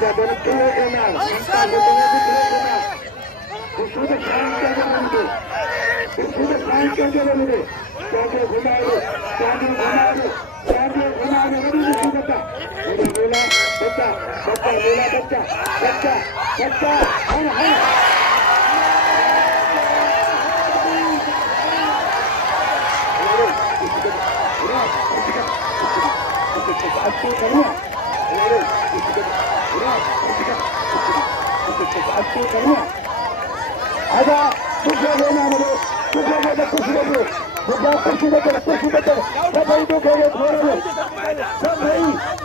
너는 들어오나 상상했던 들어오나 그수도 상상했는데 그수도 상상했는데 자기 고마워 자기 고마워 자기 고마워 우리 죽었다 우리 누나 됐다 누나 됐다 하나 ada tujuan nama tujuan ada tujuan bukan tujuan sampai itu kaya orang sampai orang